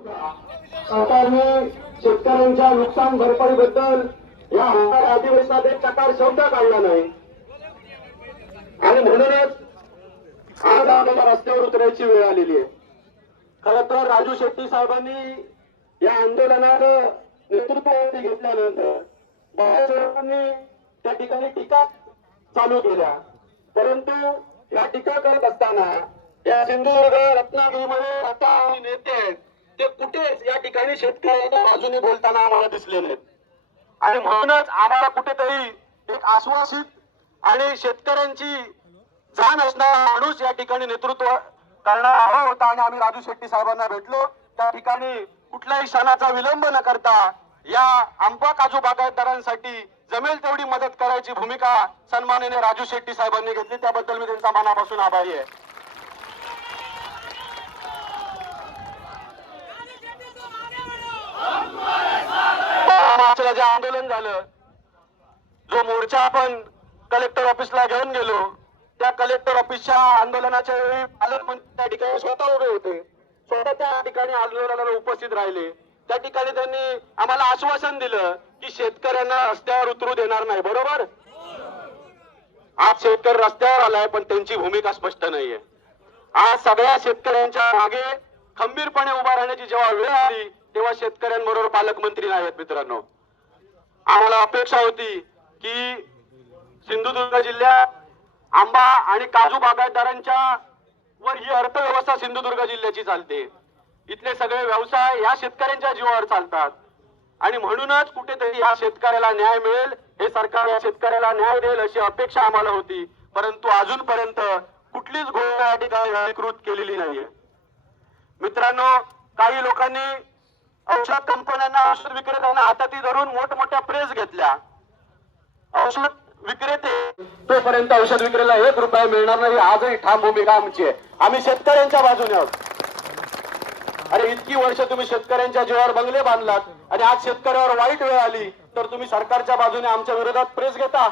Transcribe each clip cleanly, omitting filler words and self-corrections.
सरकारने शेतकऱ्यांच्या नुकसान भरपाईबद्दल या अधिवेशनात एक चकार शब्द काढला नाही आणि म्हणूनच आज आम्हाला रस्त्यावर उतरायची वेळ आलेली आहे. खरं तर राजू शेट्टी साहेबांनी या आंदोलनाचं नेतृत्व घेतल्यानंतर बऱ्याच लोकांनी त्या ठिकाणी टीका चालू केल्या, परंतु या टीका करत असताना या सिंधुदुर्ग रत्नागिरीमध्ये आता आणि नेते आहेत ते कुठेच या ठिकाणी शेतकऱ्यांच्या बाजूने बोलताना आम्हाला दिसले नाहीत. आणि म्हणूनच आम्हाला कुठेतरी एक आश्वासित आणि शेतकऱ्यांची जाण असणारा माणूस या ठिकाणी नेतृत्व करणारा हवा होता आणि आम्ही राजू शेट्टी साहेबांना भेटलो. त्या ठिकाणी कुठल्याही क्षणाचा विलंब न करता या आंबा काजू बागायतदारांसाठी जमेल तेवढी मदत करायची भूमिका सन्माननीय राजू शेट्टी साहेबांनी घेतली, त्याबद्दल मी त्यांचा मनापासून आभारी आहे. जे आंदोलन झालं, जो मोर्चा आपण कलेक्टर ऑफिसला घेऊन गेलो, त्या कलेक्टर ऑफिसच्या आंदोलनाच्या वेळी पालकमंत्री त्या ठिकाणी स्वतः उभे होते, स्वतः त्या ठिकाणी आंदोलनाला उपस्थित राहिले. त्या ठिकाणी त्यांनी आम्हाला आश्वासन दिलं की शेतकऱ्यांना रस्त्यावर उतरू देणार नाही. बरोबर, आज शेतकरी रस्त्यावर आलाय पण त्यांची भूमिका स्पष्ट नाहीये. आज सगळ्या शेतकऱ्यांच्या मागे खंबीरपणे उभा राहण्याची जेव्हा वेळ आली तेव्हा शेतकऱ्यांबरोबर पालकमंत्री नाहीत. मित्रांनो, आम्हाला अपेक्षा होती की सिंधुदुर्ग जिल्ह्यात आंबा आणि काजू बागायतदारांच्या वर ही अर्थव्यवस्था सिंधुदुर्ग जिल्ह्याची चालते. इथले सगळे व्यवसाय या शेतकऱ्यांच्या जीवावर चालतात आणि म्हणूनच कुठेतरी या शेतकऱ्याला न्याय मिळेल, हे सरकार या शेतकऱ्याला न्याय देईल अशी अपेक्षा आम्हाला होती. परंतु अजूनपर्यंत कुठलीच घोषणा या ठिकाणी अधिकृत केलेली नाहीये. मित्रांनो, काही लोकांनी औषध कंपन्यांना, औषध विक्रेत्यांना हाताती धरून मोठमोठ्या प्रेस घेतल्या. औषध विक्रेते तोपर्यंत औषध विक्रेला 1 रुपया मिळणार नाही, आजही ठाम भूमिका आमची आहे. आम्ही शेतकऱ्यांच्या बाजूने आहोत. अरे इतकी वर्ष तुम्ही शेतकऱ्यांच्या जीवावर बंगले बांधलात आणि आज शेतकऱ्यावर वाईट वेळ आली तर तुम्ही सरकारच्या बाजूने आमच्या विरोधात प्रेस घेता.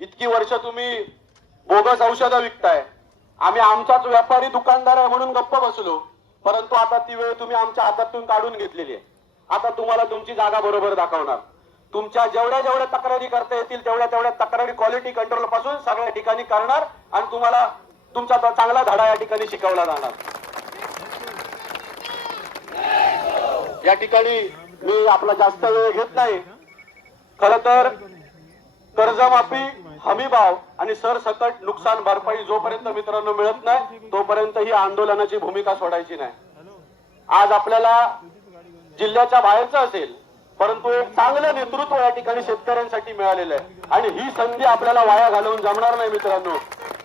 इतकी वर्ष तुम्ही बोगस औषधं विकताय, आम्ही आमचाच व्यापारी दुकानदार आहे म्हणून गप्प बसलो, परंतु आता ती वेळ तुम्ही आमच्या हातातून काढून घेतलेली आहे. आता तुम्हाला तुमची जागा बरोबर दाखवणार. तुमच्या जेवढ्या तक्रारी करता येतील तेवढ्या तक्रारी क्वालिटी कंट्रोल पासून सगळ्या ठिकाणी करणार आणि तुम्हाला तुमचा चांगला धडा या ठिकाणी शिकवला जाणार. या ठिकाणी मी आपला जास्त वेळ घेत नाही. खर तर कर्जमाफी, हमीभाव आणि सरसकट नुकसान भरपाई जोपर्यंत मित्रांनो मिळत नाही तोपर्यंत ही आंदोलनाची भूमिका सोडायची नाही. आज आपल्याला जिल्ह्याच्या बाहेरचं असेल परंतु एक चांगलं नेतृत्व या ठिकाणी शेतकऱ्यांसाठी मिळालेलं आहे आणि ही संधी आपल्याला वाया घालवून जमणार नाही मित्रांनो.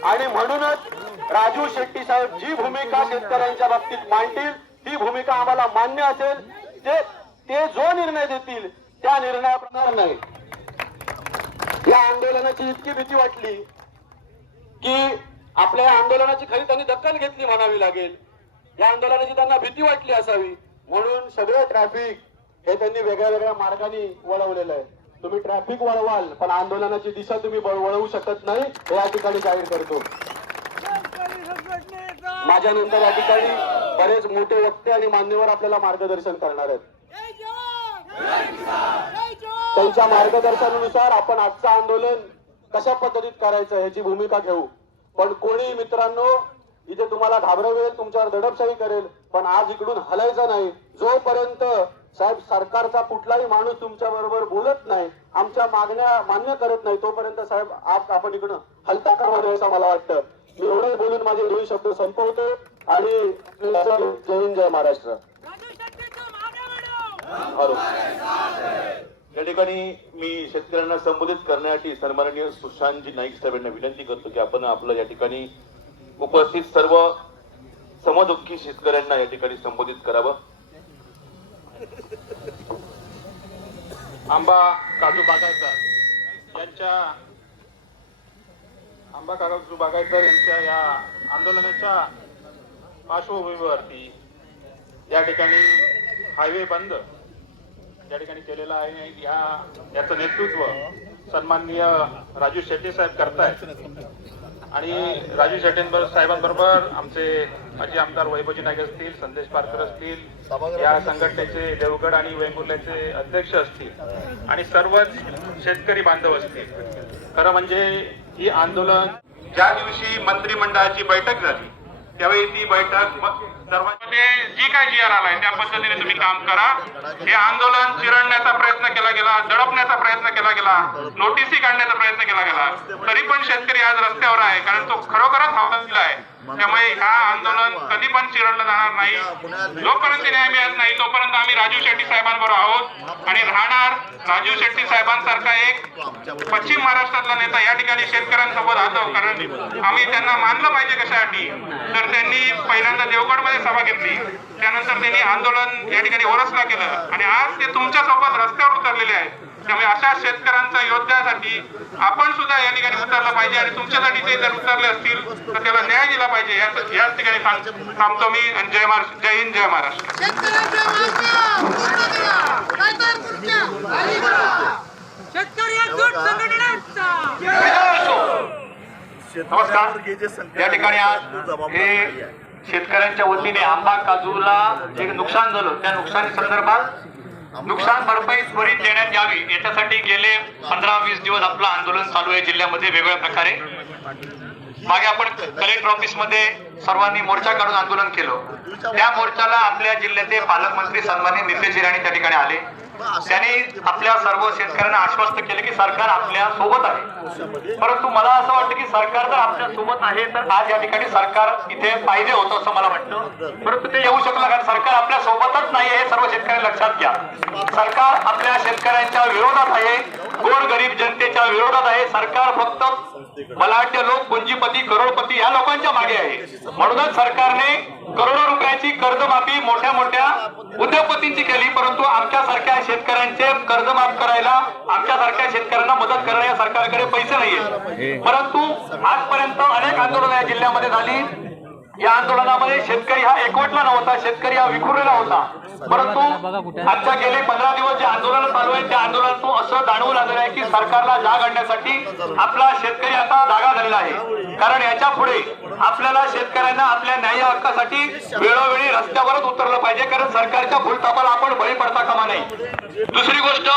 आणि म्हणूनच राजू शेट्टी साहेब जी भूमिका शेतकऱ्यांच्या बाबतीत मांडतील ती भूमिका आम्हाला मान्य असेल. ते जो निर्णय देतील त्या निर्णयाप्रमाणे नाही. या आंदोलनाची इतकी भीती वाटली की आपल्या आंदोलनाची खरी त्यांनी दखल घेतली म्हणावी लागेल. या आंदोलनाची त्यांना भीती वाटली असावी म्हणून सगळं ट्रॅफिक हे त्यांनी वेगळ्या मार्गाने वळवलेलं आहे. तुम्ही ट्रॅफिक वळवाल पण आंदोलनाची दिशा तुम्ही वळवू शकत नाही हे या ठिकाणी जाहीर करतो. माझ्या नंतर या ठिकाणी बरेच मोठे वक्ते आणि मान्यवर आपल्याला मार्गदर्शन करणार आहेत. त्यांच्या मार्गदर्शनानुसार आपण आजचं आंदोलन कशा पद्धतीत करायचं याची भूमिका घेऊ. पण कोणी मित्रांनो इथे तुम्हाला घाबरवेल, तुमच्यावर दडपशाही करेल, पण आज इकडून हलायचं नाही. जोपर्यंत साहेब सरकारचा कुठलाही माणूस तुमच्या बरोबर बोलत नाही, आमच्या मागण्या मान्य करत नाही तोपर्यंत साहेब आज आपण इकडून हलता करणार असं मला वाटतं. मी एवढंच बोलून माझे 2 शब्द संपवतो आणि जय हिंद, जय महाराष्ट्र. या ठिकाणी मी शेतकऱ्यांना संबोधित करण्यासाठी सन्माननीय सुशांतजी नाईक साहेबांना विनंती करतो की आपण आपलं या ठिकाणी उपस्थित सर्व समदुःखी शेतकऱ्यांना या ठिकाणी संबोधित करावं. आंबा काजू बागायतदार यांच्या या आंदोलनाच्या पार्श्वभूमीवरती या ठिकाणी हायवे बंद या ठिकाणी केलेला आहे. याचं नेतृत्व सन्माननीय राजू शेट्टी साहेब करतायत. आणि राजू शेट्टींबरोबर साहेबांबरोबर आमचे माजी आमदार वैभवजी नाईक असतील, संदेश पारकर असतील, या संघटनेचे देवगड आणि वेंगुर्ल्याचे अध्यक्ष असतील आणि सर्वच शेतकरी बांधव असतील. खरं म्हणजे ही आंदोलन ज्या दिवशी मंत्रिमंडळाची बैठक झाली त्यावेळी ती बैठक सर्वांमध्ये जी काय जी आर आलाय त्या पद्धतीने तुम्ही काम करा. हे आंदोलन चिरडण्याचा प्रयत्न केला गेला, दडपण्याचा प्रयत्न केला गेला, नोटीसी काढण्याचा प्रयत्न केला गेला, तरी पण शेतकरी आज रस्त्यावर आहे, कारण तो खरोखरच हवालदिला आहे. त्यामुळे हा आंदोलन कधी पण चिरडलं जाणार नाही. जोपर्यंत न्याय मिळत नाही तोपर्यंत आम्ही राजू शेट्टी साहेबांबरोबर आहोत आणि राहणार. राजू शेट्टी साहेबांसारखा एक पश्चिम महाराष्ट्रातला नेता या ठिकाणी शेतकऱ्यांसोबत आलो, कारण आम्ही त्यांना मानलं पाहिजे. कशासाठी तर त्यांनी पहिल्यांदा देवगडमध्ये सभा घेतली, त्यानंतर त्यांनी आंदोलन या ठिकाणी ओरसला केलं आणि आज ते तुमच्या सोबत रस्त्यावर उतरलेले आहेत. त्यामुळे अशा शेतकऱ्यांच्या योद्ध्यासाठी आपण सुद्धा या ठिकाणी उतरलं पाहिजे आणि तुमच्यासाठी ते जर उतरले असतील तर त्याला न्याय दिला पाहिजे. याच ठिकाणी थांबतो मी. आणि जय महाराष्ट्र, जय हिंद, जय महाराष्ट्र. नमस्कार. या ठिकाणी आज हे शेतकऱ्यांच्या वतीने आंबा काजूला जे नुकसान झालं त्या नुकसानी संदर्भात नुकसान भरपाई त्वरित देण्यात यावी याच्यासाठी गेले 15-20 दिवस आपलं आंदोलन चालू आहे जिल्ह्यामध्ये वेगवेगळ्या प्रकारे. मागे आपण कलेक्टर ऑफिस मध्ये सर्वांनी मोर्चा काढून आंदोलन केलं. त्या मोर्चाला आपल्या जिल्ह्याचे पालकमंत्री सन्माननीय नितेश राणे त्या ठिकाणी आले. त्यांनी आपल्या सर्व शेतकऱ्यांना आश्वस्त केले की सरकार आपल्या सोबत आहे. परंतु मला असं वाटतं की सरकार जर आपल्या सोबत आहे तर आज या ठिकाणी सरकार इथे पाहिजे होतं असं मला वाटतं. परंतु ते येऊ शकलं कारण सरकार आपल्या सोबतच नाही हे सर्व शेतकऱ्यांनी लक्षात घ्या. सरकार आपल्या शेतकऱ्यांच्या विरोधात आहे, गोरगरीब जनतेच्या विरोधात आहे. सरकार फक्त बलाढ्य लोक, पुंजीपती, करोडपती या लोकांच्या मागे आहे. म्हणूनच सरकारने करोडो रुपयाची कर्जमाफी मोठ्या मोठ्या उद्योगपतींची केली, परंतु आमच्यासारख्या शेतकऱ्यांचे कर्ज माफ करायला, आमच्यासारख्या शेतकऱ्यांना मदत करायला या सरकारकडे पैसे नाहीये. परंतु आजपर्यंत अनेक आंदोलनं या जिल्ह्यामध्ये झाली. या आंदोलनामध्ये शेतकरी हा एकवटला नव्हता, शेतकरी हा विखुरलेला होता. परंतु आजच्या गेले 15 दिवस जे आंदोलन चालू आहे त्या आंदोलनातून असं जाणवून आलेलं आहे की सरकारला जाग आणण्यासाठी आपला शेतकरी आता जागा झालेला आहे. कारण याच्या पुढे आपल्याला शेतकऱ्यांना आपल्या न्याय हक्कासाठी वेळोवेळी रस्त्यावरच उतरलं पाहिजे, कारण सरकारच्या भूलथापाला आपण बळी पडता कामा नये. दुसरी गोष्ट,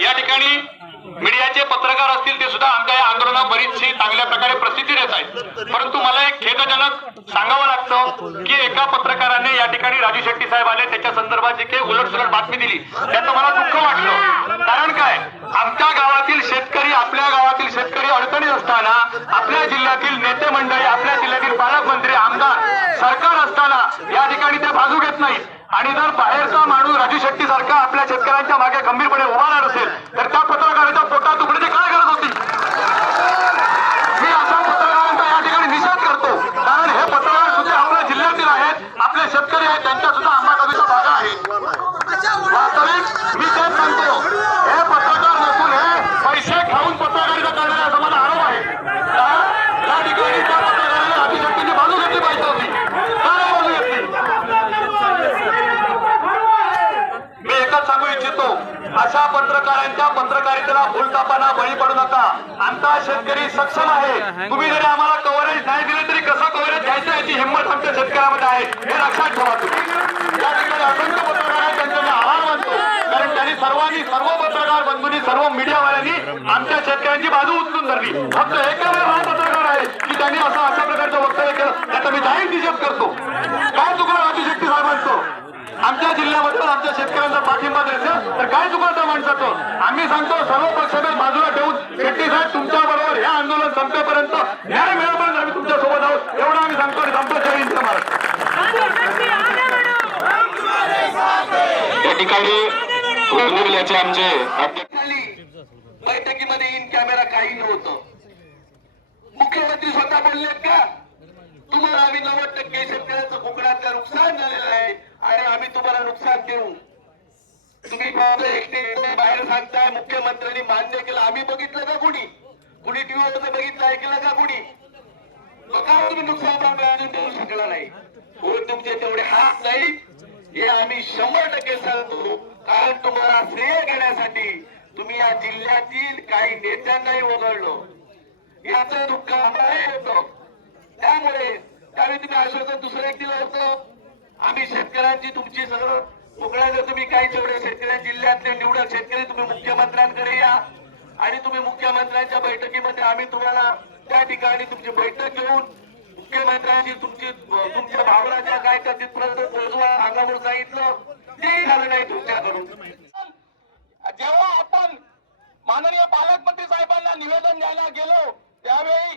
या ठिकाणी मीडियाचे पत्रकार असतील ते सुद्धा आमच्या या आंदोलनात बरीचशी चांगल्या प्रकारे प्रसिद्धी देत आहेत. परंतु मला एक खेदजनक सांगावं लागतं की एका पत्रकाराने या ठिकाणी राजू शेट्टी साहेब आले त्याच्या संदर्भात जी काही उलटसुलट बातमी दिली त्याचं मला दुःख वाटलं. कारण काय, आमच्या गावातील शेतकरी, आपल्या गावातील शेतकरी अडचणीत असताना आपल्या जिल्ह्यातील नेते मंडळी, आपल्या जिल्ह्यातील पालकमंत्री, आमदार, सरकार असताना या ठिकाणी ते बाजू घेत नाहीत. आणि जर बाहेरचा माणूस राजू शेट्टी सारखा आपल्या शेतकऱ्यांच्या मागे गंभीरपणे उभारणार असेल तर त्या पत्रकाराच्या पोटात तुकड्याची काय गरज होती. मी अशा पत्रकारांचा या ठिकाणी निषेध करतो, कारण हे पत्रकार सुद्धा आपल्या जिल्ह्यातील आहेत, आपले शेतकरी आहेत, त्यांच्या सुद्धा अंबाजोगाईचा भागा आहे. वास्तविक मी तेच सांगतो, हे पत्रकार नसून हे पैसे खाऊन पत्रकारिता करणारे असा मला आरोप आहे. या ठिकाणी त्या पत्रकाराने राजू शेट्टीची बाजू घेतली पाहिजे होती. काय बाजू घेतली? मी एकच सांगू इच्छितो, अशा पत्रकारांच्या पत्रकारितेला भूलथापांना बळी पडू नका. आमचा शेतकरी सक्षम आहे. तुम्ही जरी आम्हाला कव्हरेज नाही दिले तरी कसं कव्हरेज घ्यायचं याची हिंमत आमच्या शेतकऱ्यामध्ये आहे, हे लक्षात ठेवा तुम्ही. या ठिकाणी असंख्य पत्रकार आहेत, त्यांचा मी आभार मानतो, कारण त्यांनी सर्व पत्रकार बंधूंनी, सर्व मीडियावाल्यांनी आमच्या शेतकऱ्यांची बाजू उचलून धरली. फक्त एकावर पत्रकार आहे की त्यांनी अशा प्रकारचं वक्तव्य केलं, त्याचा मी जाहीर निषेध करतो. काय चुकलं राजू शेट्टी साहेबांचं? आमच्या जिल्ह्यामध्ये आमच्या शेतकऱ्यांचा पाठिंबा द्यायचा तर काय चुकलं त्या माणसाचं? आम्ही सांगतो सर्व पक्षभेद बाजूला ठेवून शेट्टी साहेब तुमच्या बरोबर हे आंदोलन संपेपर्यंत, न्याय मिळेपर्यंत आम्ही तुमच्या सोबत आहोत, एवढं आम्ही सांगतो आणि सांगतो. जय हिंद, या ठिकाणी वेंगुर्ल्याचे आमचे बैठकीमध्ये इन कॅमेरा काही नव्हतं. मुख्यमंत्री स्वतः बोललेत का तुम्हाला आम्ही 90% शेतकऱ्याचं कोकणातलं नुकसान झालेलं आहे आणि आम्ही तुम्हाला नुकसान देऊ. तुम्ही बाहेर सांगताय मुख्यमंत्र्यांनी मान्य केलं. आम्ही बघितलं का कुणी टीव्हीवर बघितलं, ऐकलं का कुणी? बघा तुम्ही नुकसान अजून देऊ शकला नाही. हो, तुमचे तेवढे हात नाही हे आम्ही 100% सांगतो. कारण तुम्हाला श्रेय घेण्यासाठी तुम्ही या जिल्ह्यातील काही नेत्यांनाही वगळलो. याचं दुःख आम्हाला होतं. त्यामुळे त्यावेळी तुम्ही आश्वासन दुसरं एक दिलं होतं, आम्ही शेतकऱ्यांची तुमची सगळं मोकळ्या जर तुम्ही काही तेवढे शेतकऱ्या जिल्ह्यातले निवडक शेतकरी तुम्ही मुख्यमंत्र्यांकडे या आणि तुम्ही मुख्यमंत्र्यांच्या बैठकीमध्ये आम्ही तुम्हाला त्या ठिकाणी तुमची बैठक घेऊन मुख्यमंत्र्यांची तुमच्या भावना ज्या काय का तिथपर्यंत पोहोचवा अंगावर सांगितलं, ते झालं नाही तुमच्याकडून. जेव्हा आपण माननीय पालकमंत्री साहेबांना निवेदन द्यायला गेलो त्यावेळी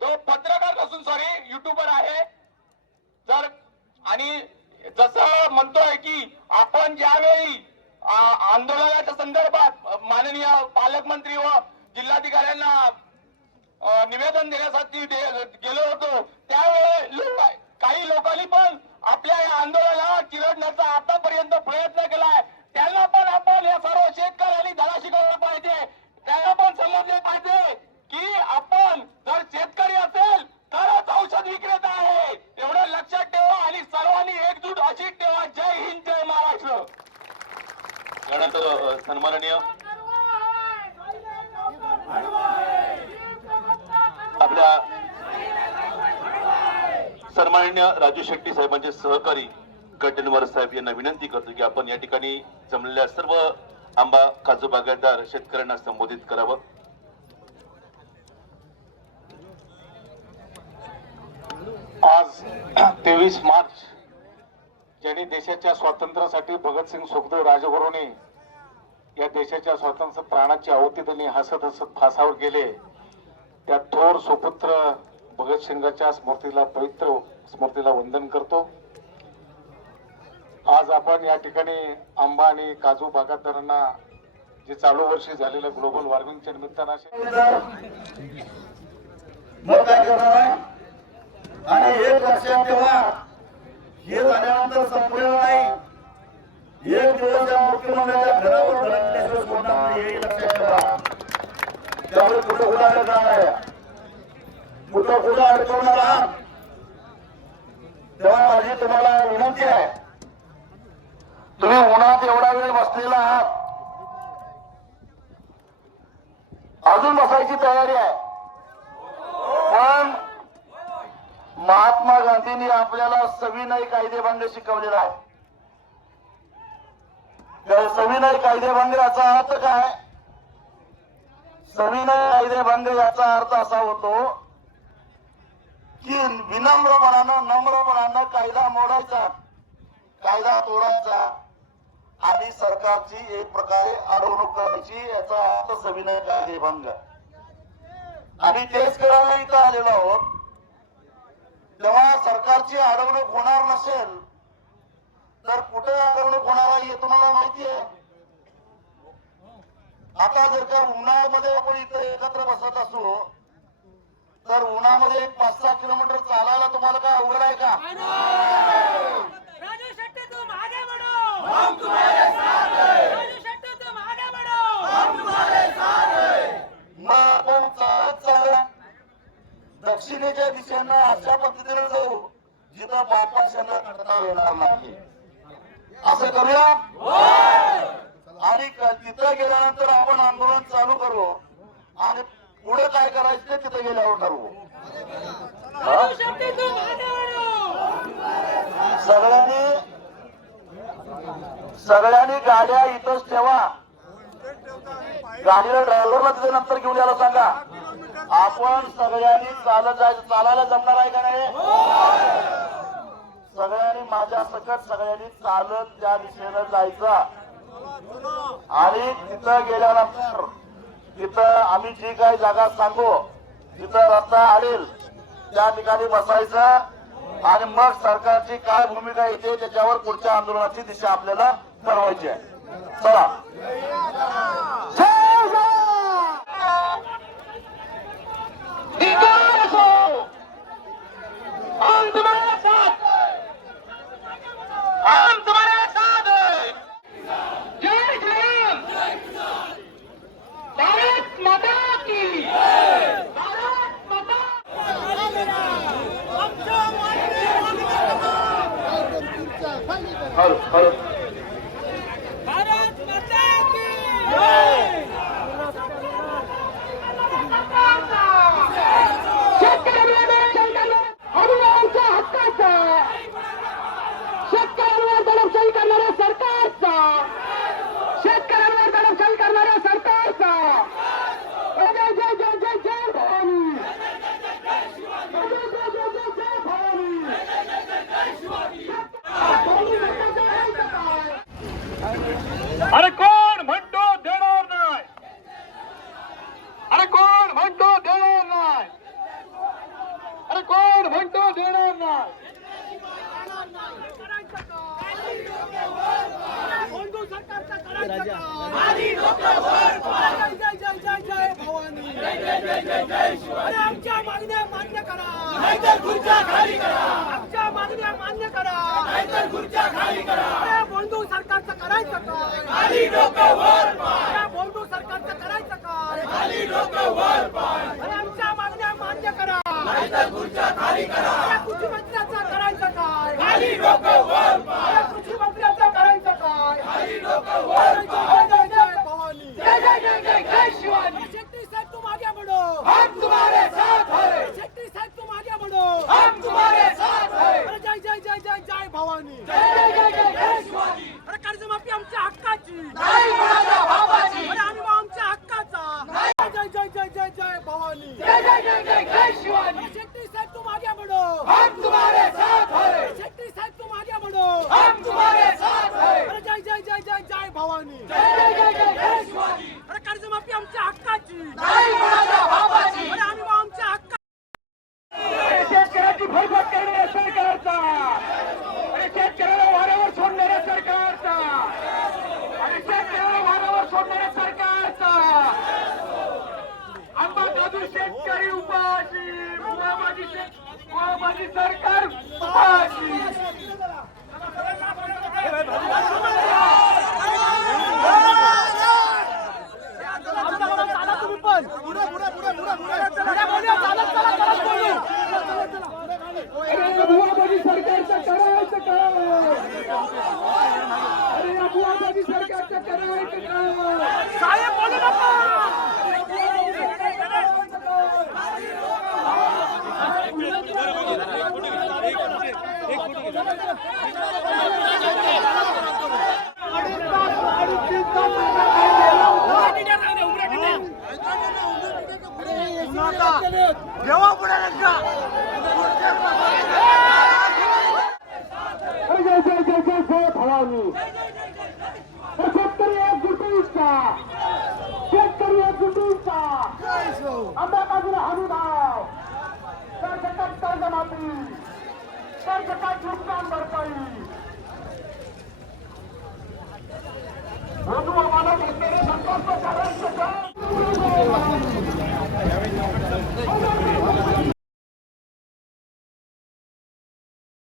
तो पत्रकार नसून सॉरी युट्यूबर आहे तर, आणि जसं म्हणतोय की आपण ज्यावेळी आंदोलनाच्या संदर्भात माननीय पालकमंत्री व जिल्हाधिकाऱ्यांना निवेदन देण्यासाठी गेलो होतो त्यावेळी काही लोकांनी पण आपल्या या आंदोलनाला चिरडण्याचा आतापर्यंत प्रयत्न केलाय. त्यांना पण आपण या सर्व शेतकऱ्यांनी धडा शिकवला पाहिजे. त्यांना पण समजले पाहिजे की आपण जर शेतकरी असेल तरच औषध विक्रेता आहे, एवढं लक्षात ठेवा आणि सर्वांनी एकजूट अशी ठेवा. जय हिंद, जय महाराष्ट्र. त्यानंतर सन्माननीय आपल्या सन्माननीय राजू शेट्टी साहेबांचे सहकारी गटनवर साहेब यांना विनंती करतो की आपण या ठिकाणी जमलेल्या सर्व आंबा काजू बागायतदार शेतकऱ्यांना संबोधित करावं. आज 23 मार्च ज्यांनी देशाच्या स्वातंत्र्यासाठी भगतसिंग सुखदेव राजगुरूंनी या देशाच्या स्वातंत्र्य प्राणाची आहुती त्यांनी हसत हसत फासावर गेले, त्या थोर सुपुत्र भगतसिंगाच्या स्मृतीला पवित्र स्मृतीला वंदन करतो. आज आपण या ठिकाणी आंबा आणि काजू बागायतदारांना जे चालू वर्षी झालेल्या ग्लोबल वॉर्मिंगच्या निमित्तानं मग काय करणार आहे आणि एक लक्षात ठेवा, हे झाल्यानंतर संपलेलं नाही. एक दिवस या मुख्यमंत्र्यांच्या घरावर धडकल्याशिवाय सोडणार नाही, हे लक्षात ठेवा. त्यामुळे कुठं अडकणार आहे, कुठं अडकवणार आहात. तेव्हा माझी तुम्हाला विनंती आहे, तुम्ही उन्हात एवढा वेळ बसलेला आहात, अजून बसायची तयारी आहे. पण महात्मा गांधींनी आपल्याला सविनय कायदेभंग शिकवलेला आहे. त्या सविनय कायदेभंग याचा अर्थ काय? सविनय कायदेभंग याचा अर्थ असा होतो की विनम्रपणानं नम्रपणानं कायदा मोडायचा, कायदा तोडायचा आणि सरकारची एक प्रकारे अडवणूक करायची, याचा अर्थ सविनय कायदेभंग. आणि तेच करायला इथं आलेलो आहोत. जेव्हा सरकारची अडवणूक होणार नसेल तर कुठे अडवणूक होणार आहे हे तुम्हाला माहिती आहे. आता जर का उन्हाळ्यामध्ये आपण इथं एकत्र बसत असू तर उन्हामध्ये 5-6 किलोमीटर चालायला तुम्हाला काय अवघड आहे का? राजू शेट्टी तुम आगे बढ़ो, हम तुम्हारे साथ हैं. राजू शेट्टी तुम आगे बढ़ो, हम तुम्हारे साथ हैं. मग आपण चालत दक्षिणेच्या दिशेनं अशा पद्धतीने जाऊ जिथं बापाशांना करता येणार नाही. असं करूया आणि तिथं गेल्यानंतर आपण आंदोलन चालू करू आणि पुढे काय करायचं ते तिथं गेल्यावर ठरवू. राजू शेट्टी तुम आगे बढ़ो. सगळ्यांनी गाड्या इथंच ठेवा. गाडीला ड्रायव्हरला तिथे नंतर घेऊन यायला सांगा. आपण सगळ्यांनी चालायला जमणार आहे का नाही? सगळ्यांनी माझ्या सकट सगळ्यांनी चालत त्या दिशेनं जायचं आणि तिथं गेल्यानंतर तिथं आम्ही जी काही जागा सांगू तिथं रस्ता आलेल त्या ठिकाणी बसायचं आणि मग सरकारची काय भूमिका येते त्याच्यावर पुढच्या आंदोलनाची दिशा आपल्याला ठरवायची आहे. चला. भारत माता की जय. भोंदू सरकारचं करायचं काय? जय जय जय जय भवानी. अरे आमच्या मागण्या मान्य करा, नाहीतर खुर्च्या खाली करा. आमच्या मागण्या मान्य करा, नाहीतर खुर्च्या खाली करा. अरे भोंदू सरकारचं करायचं काय? खाली डोकं वर पाय. अरे भोंदू सरकारचं करायचं काय? खाली डोकं वर पाय. अरे आमच्या मागण्या मान्य करा, नाहीतर खुर्च्या खाली करा. अरे कृषी मंत्र्याचं करायचं काय? खाली डोकं वर पाय. अरे कृषी मंत्र्याचं करायचं काय? खाली डोकं वर पाय. जय जय जय भवानी. जय जय जय जय जय शिवाजी. शेट्टी साहेब तुम आगे बढ़ो, हम तुम्हारे साथ हैं. शेट्टी साहेब तुम आगे बढ़ो, हम तुम्हारे साथ हैं. अरे जय जय जय जय जय भवानी. जय जय जय जय जय शिवाजी. अरे कर्जमाफी आमच्या हक्काची नाही, कोणाच्या बापाची. अरे आम्ही आमच्या हक्काचा. जय जय जय जय जय भवानी. जय जय जय जय जय शिवाजी. शेट्टी साहेब तुम आगे बढ़ो, हम तुम्हारे साथ हैं. शेट्टी साहेब तुम आगे बढ़ो, हम तुम्हारे साथ हैं. अरे जय जय जय जय जय भवानी. जय जय जय जय जय शिवाजी. अरे कर्जमाफी आमच्या हक्काची नाही, कोणाच्या बापाची. अरे आम्ही आमच्या हक्का. शेतकऱ्याची फरफट करणाऱ्या सरकारचा, अरे शेतकऱ्याला वाऱ्यावर सोडणाऱ्या सरकारचा, अरे शेतकऱ्याला वाऱ्यावर सोडणाऱ्या सरकारचा. आंबा काजू शेतकरी उपाशी, बुवाबाजी सरकार उपाशी. बुवाबाजी सरकारचं करायचं काय? अरे या बुवाबाजी सरकारचं करायचं काय? साहेब बोलू नका. देवा पुढे जय जय जय जय जय भवानी. शेतकरी एक गुटीचा, शेतकरी एक गुटीचा. आंबा काजूला हमी भाव, सरसकट कर्जमाफी, सरसकट नुकसान भरपाई.